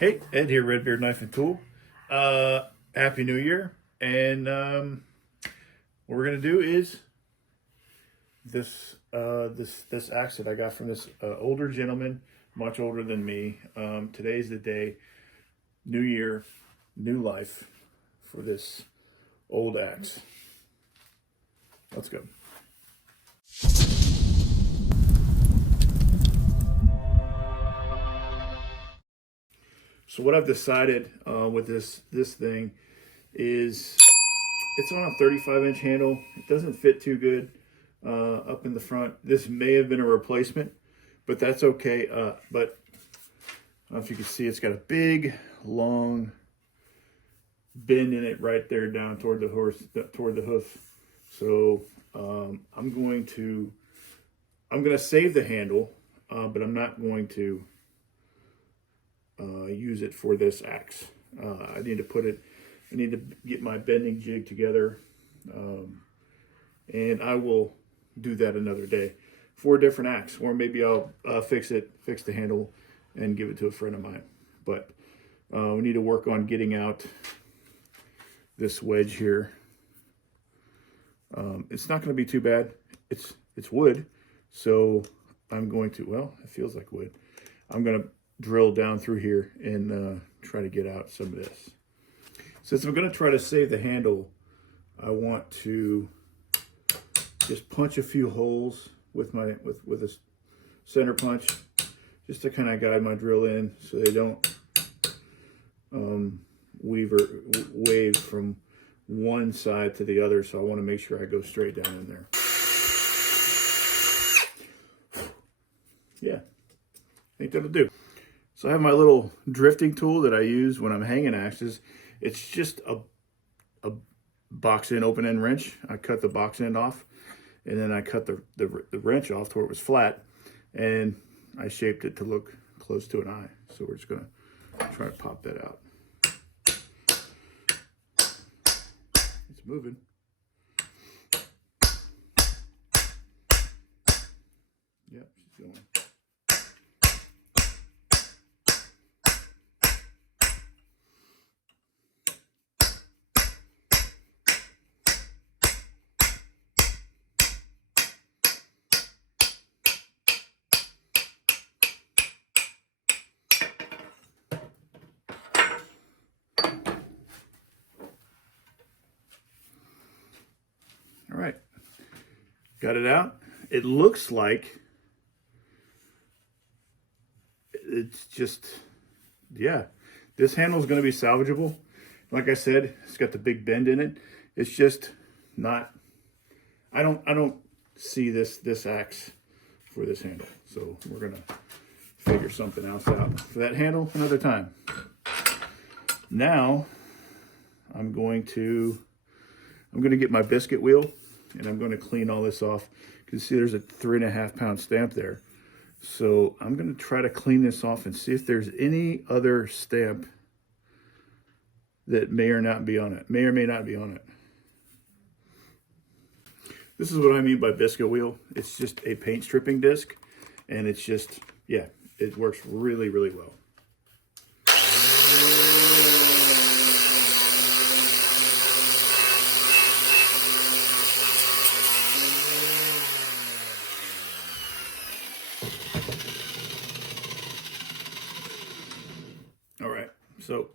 Hey, Ed here, RedBeard Knife and Tool. Happy New Year. And what we're gonna do is this axe that I got from this older gentleman, much older than me. Today's the day, New Year, new life for this old axe. Let's go. So what I've decided with this thing is it's on a 35-inch handle. It doesn't fit too good up in the front. This may have been a replacement, but that's okay. But I don't know if you can see, it's got a big, long bend in it right there down toward the hoof. So I'm going to save the handle, but I'm not going to use it for this axe. I need to get my bending jig together, and I will do that another day for a different axe, or maybe I'll fix the handle and give it to a friend of mine. But we need to work on getting out this wedge here. It's not going to be too bad. It's wood, so I'm going to, well, it feels like wood. I'm going to drill down through here and try to get out some of this. Since I'm going to try to save the handle, I want to just punch a few holes with a center punch, just to kind of guide my drill in so they don't wave from one side to the other. So I want to make sure I go straight down in there. Yeah, I think that'll do. So I have my little drifting tool that I use when I'm hanging axes. It's just a box end, open end wrench. I cut the box end off, and then I cut the wrench off to where it was flat, and I shaped it to look close to an eye. So we're just gonna try to pop that out. It's moving. Yep, she's going. All right, got it out. It looks like it's just, yeah, this handle is going to be salvageable. Like I said, it's got the big bend in it. It's just not, I don't see this axe for this handle. So we're going to figure something else out for that handle another time. Now I'm going to get my biscuit wheel, and I'm going to clean all this off. You can see there's a 3.5 pound stamp there. So I'm going to try to clean this off and see if there's any other stamp that may or not be on it. May or may not be on it. This is what I mean by biscuit wheel. It's just a paint stripping disc, and it's just, yeah, it works really, really well. All right, so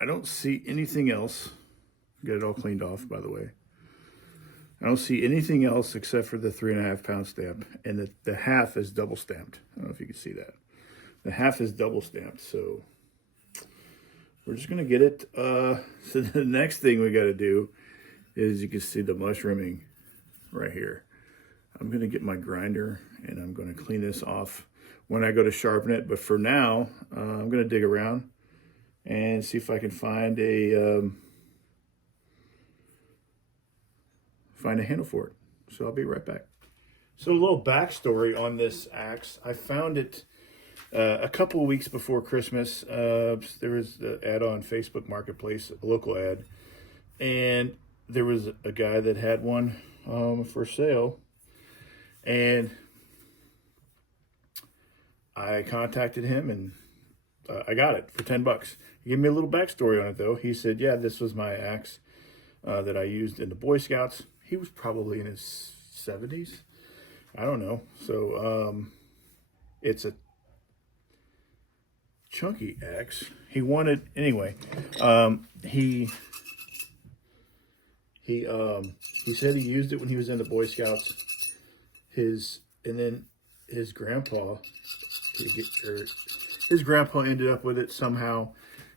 I don't see anything else. Get it all cleaned off, by the way. I don't see anything else except for the 3.5 pound stamp, and the half is double stamped. I don't know if you can see that. The half is double stamped, so we're just gonna get it. So the next thing we gotta do is, you can see the mushrooming right here. I'm gonna get my grinder and I'm gonna clean this off when I go to sharpen it. But for now, I'm gonna dig around and see if I can find a handle for it. So I'll be right back. So a little backstory on this axe. I found it a couple of weeks before Christmas. There was an ad on Facebook Marketplace, a local ad, and there was a guy that had one for sale, and I contacted him and I got it for 10 bucks. He gave me a little backstory on it though. He said, yeah, this was my axe that I used in the Boy Scouts. He was probably in his 70s. I don't know. So it's a chunky axe. He wanted, anyway, he said he used it when he was in the Boy Scouts. And then his grandpa, his grandpa ended up with it somehow,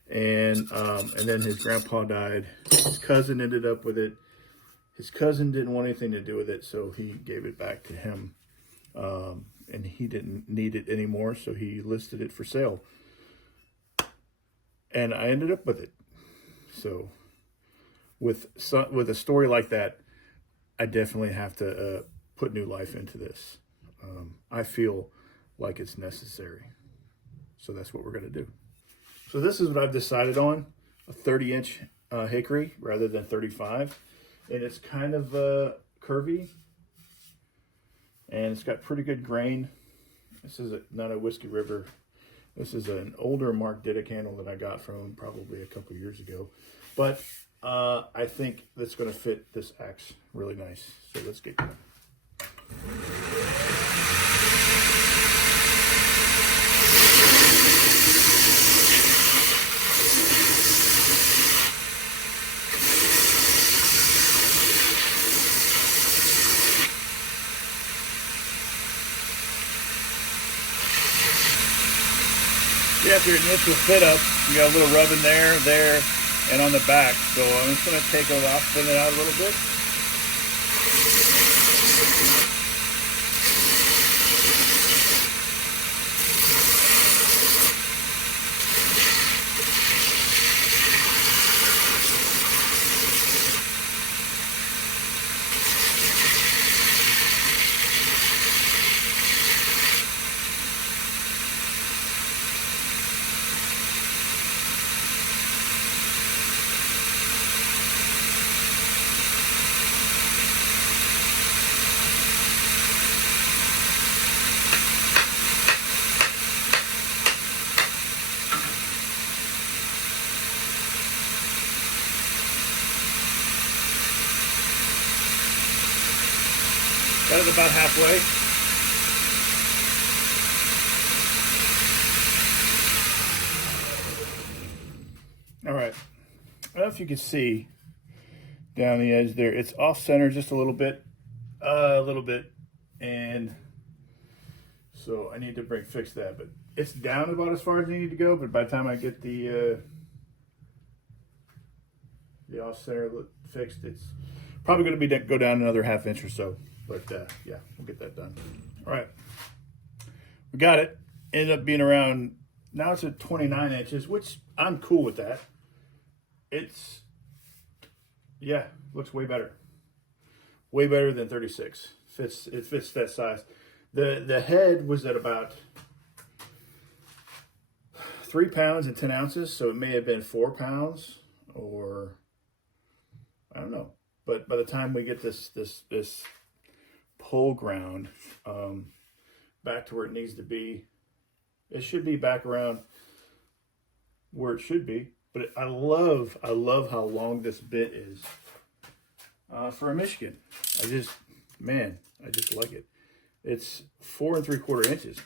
and then his grandpa died. His cousin ended up with it. His cousin didn't want anything to do with it, so he gave it back to him, and he didn't need it anymore, so he listed it for sale. And I ended up with it. So with a story like that, I definitely have to put new life into this. I feel like it's necessary. So that's what we're going to do. So this is what I've decided on, a 30-inch hickory rather than 35. And it's kind of curvy. And it's got pretty good grain. This is not a Whiskey River. This is an older Mark Diddick handle that I got from him probably a couple years ago. But I think that's going to fit this axe really nice. So let's get going. Yeah, after your initial fit up, you got a little rubbing there, and on the back. So I'm just going to take it off, thin it out a little bit. Got it about halfway. All right. I don't know if you can see down the edge there. It's off center just a little bit. And so I need to fix that. But it's down about as far as I need to go. But by the time I get the off center fixed, it's probably going to go down another ½ inch or so. But yeah, we'll get that done. All right, we got it. Ended up being around, now it's at 29 inches, which I'm cool with that. It's, yeah, looks way better. Way better than 36. It fits that size. The head was at about 3 pounds and 10 ounces, so it may have been 4 pounds, or I don't know. But by the time we get this pole ground back to where it needs to be, it should be back around where it should be. But I love how long this bit is for a Michigan. I just like it. It's 4 3/4 inches.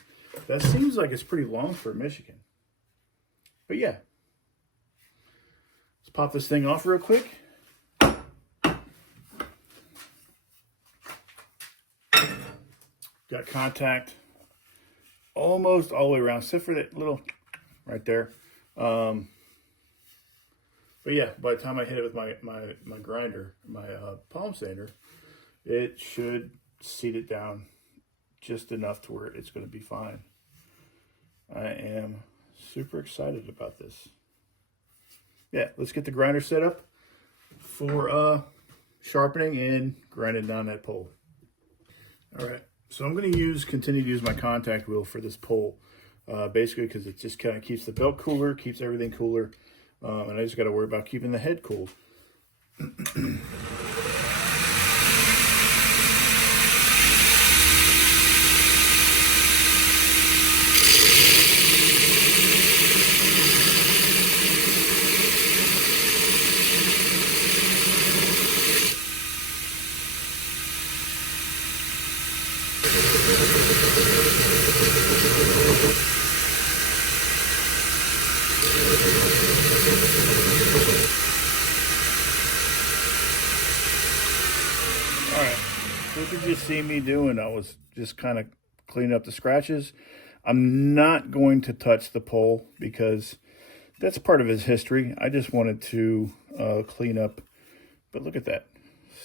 That seems like it's pretty long for a Michigan. But yeah, let's pop this thing off real quick. Got contact almost all the way around, except for that little right there. But yeah, by the time I hit it with my grinder, my palm sander, it should seat it down just enough to where it's going to be fine. I am super excited about this. Yeah, let's get the grinder set up for sharpening and grinding down that pole. All right. So I'm going to continue to use my contact wheel for this pole, basically because it just kind of keeps the belt cooler, keeps everything cooler, and I just got to worry about keeping the head cool. you just see me doing, I was just kind of cleaning up the scratches. I'm not going to touch the pole because that's part of his history. I just wanted to clean up, but look at that.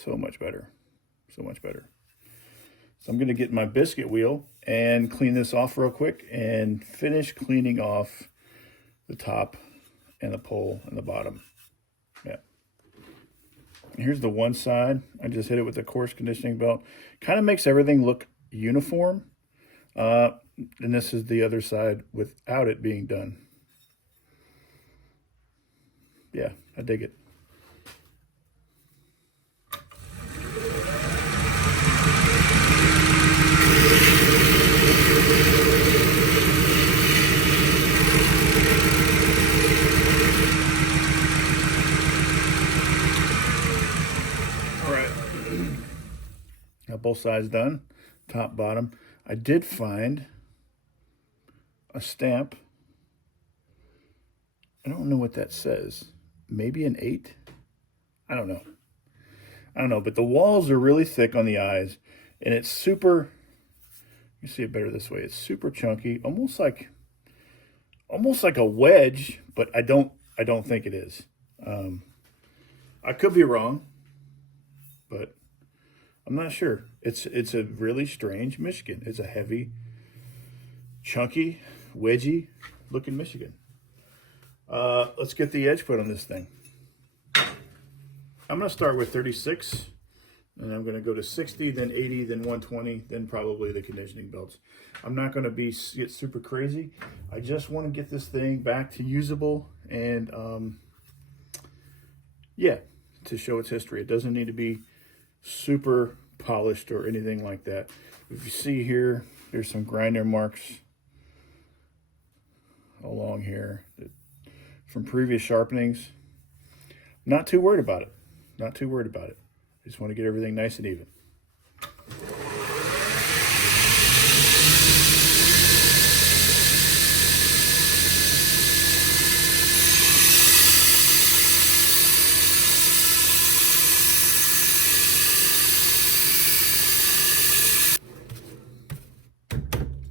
So much better. So much better. So I'm going to get my biscuit wheel and clean this off real quick and finish cleaning off the top and the pole and the bottom. Yeah. And here's the one side. I just hit it with the coarse conditioning belt. Kind of makes everything look uniform. And this is the other side without it being done. Yeah, I dig it. All right. Got both sides done, top, bottom. I did find a stamp. I don't know what that says. Maybe an 8? I don't know, but the walls are really thick on the eyes, and it's super, you see it better this way. It's super chunky, almost like a wedge, but I don't think it is. I could be wrong, but I'm not sure. It's a really strange Michigan. It's a heavy, chunky, wedgy looking Michigan. Let's get the edge put on this thing. I'm going to start with 36, and I'm going to go to 60, then 80, then 120, then probably the conditioning belts. I'm not going to get super crazy. I just want to get this thing back to usable and, yeah, to show its history. It doesn't need to be super polished or anything like that. If you see here, there's some grinder marks along here from previous sharpenings. Not too worried about it. Not too worried about it. I just want to get everything nice and even.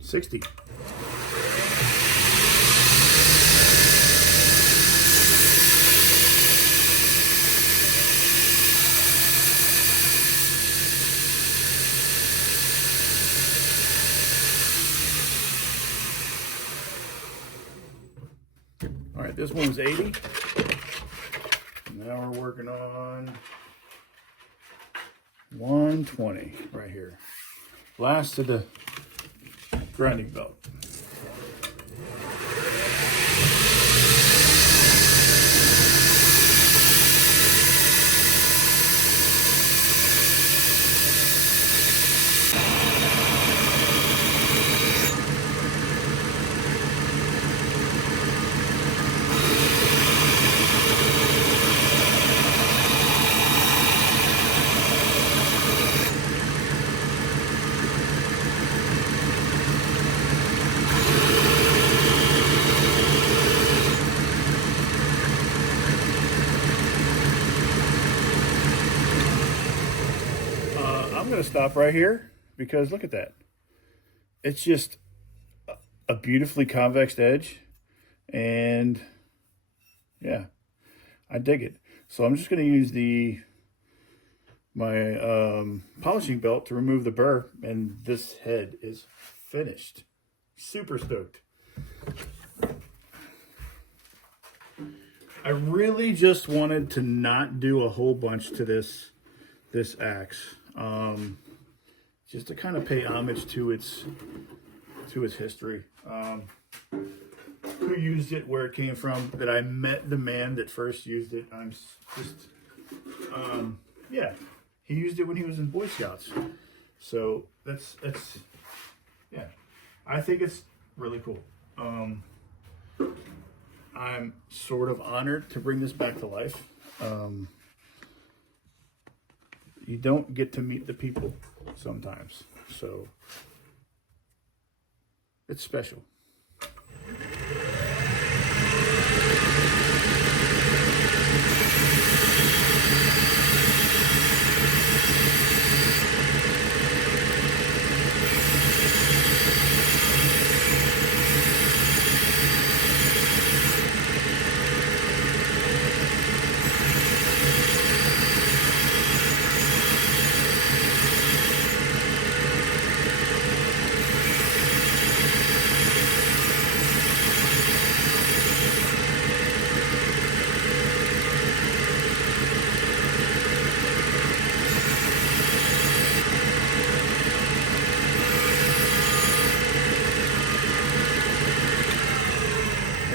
$60. All right, this one's 80. Now we're working on 120 right here. Last of the grinding belt. I'm going to stop right here because look at that. It's just a beautifully convex edge, and yeah, I dig it. So I'm just going to use my polishing belt to remove the burr, and this head is finished. Super stoked. I really just wanted to not do a whole bunch to this axe. Just to kind of pay homage to its history. Who used it, where it came from, that I met the man that first used it. I'm just, yeah, he used it when he was in Boy Scouts. So that's yeah, I think it's really cool. I'm sort of honored to bring this back to life. You don't get to meet the people sometimes, so it's special.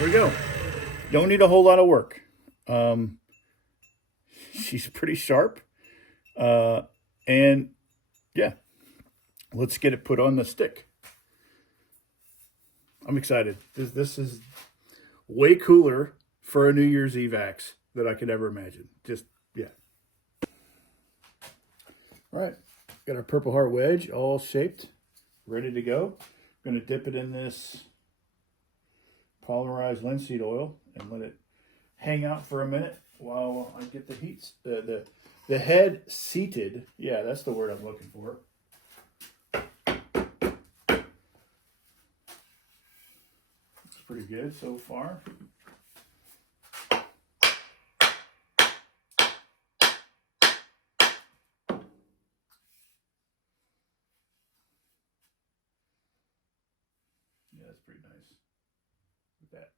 There we go. Don't need a whole lot of work. She's pretty sharp. And yeah, let's get it put on the stick. I'm excited. This is way cooler for a New Year's Eve axe than I could ever imagine. Just, yeah. All right, got our Purple Heart wedge all shaped, ready to go. I'm gonna dip it in this polymerized linseed oil and let it hang out for a minute while I get the the head seated. Yeah, that's the word I'm looking for. It's pretty good so far. Yeah, that's pretty nice. With that.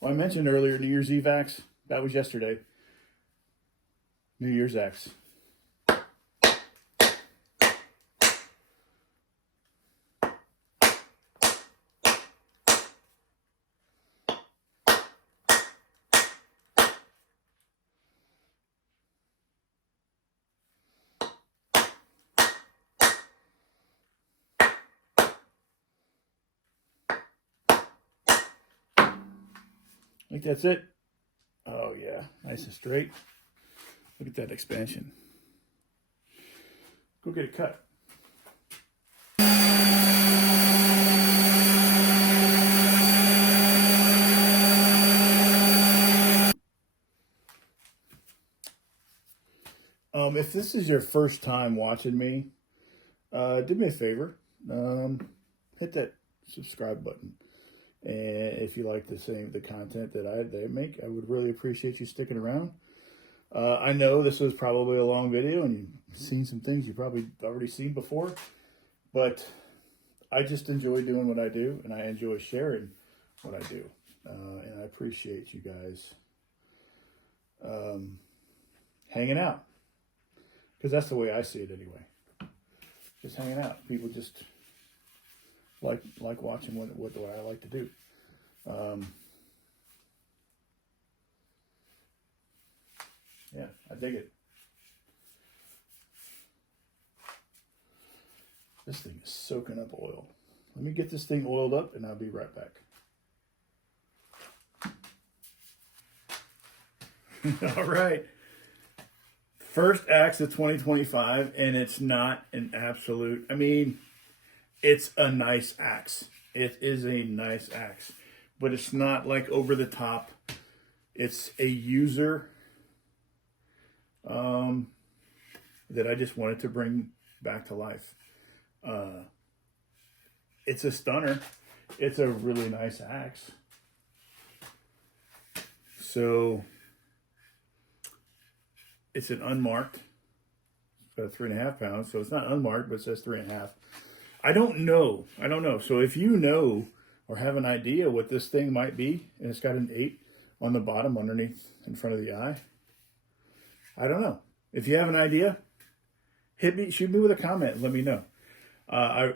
Well, I mentioned earlier New Year's Eve axe. That was yesterday. New Year's axe. I think that's it. Oh yeah, nice and straight. Look at that expansion. Go get it cut. If this is your first time watching me, do me a favor. Hit that subscribe button. And if you like the content that I make, I would really appreciate you sticking around. I know this was probably a long video and you've seen some things you've probably already seen before, but I just enjoy doing what I do and I enjoy sharing what I do. And I appreciate you guys hanging out, because that's the way I see it anyway. Just hanging out. People just like watching what I like to do. Yeah, I dig it. This thing is soaking up oil. Let me get this thing oiled up and I'll be right back. All right. First axe of 2025, and it's not an absolute, I mean, it's a nice axe. It is a nice axe, but it's not like over the top. It's a user that I just wanted to bring back to life. It's a stunner. It's a really nice axe. So it's an unmarked, 3.5 pounds. So it's not unmarked, but it says 3.5. I don't know. So if you know or have an idea what this thing might be, and it's got an 8 on the bottom underneath in front of the eye, I don't know. If you have an idea, shoot me with a comment and let me know.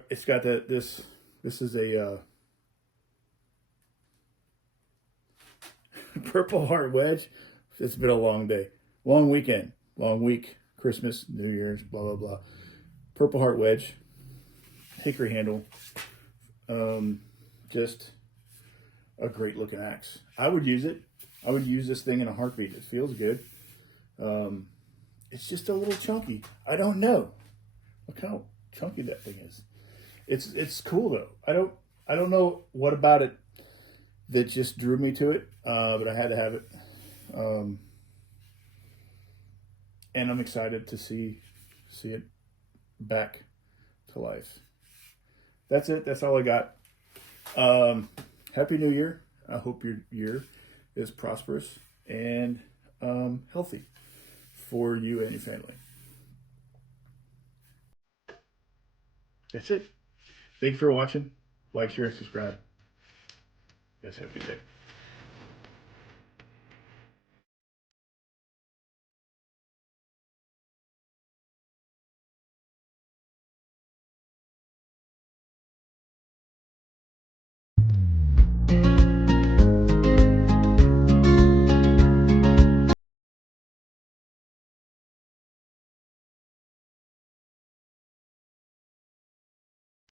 It's got this is a Purple Heart wedge. It's been a long day, long weekend, long week, Christmas, New Year's, blah, blah, blah. Purple Heart wedge, hickory handle, just a great looking axe. I would use it. I would use this thing in a heartbeat. It feels good. It's just a little chunky. I don't know. Look how chunky that thing is. It's cool though. I don't know what about it that just drew me to it, but I had to have it. And I'm excited to see it back to life. That's it. That's all I got. Happy New Year. I hope your year is prosperous and healthy for you and your family. That's it. Thank you for watching. Like, share, and subscribe. Guys, have a good day.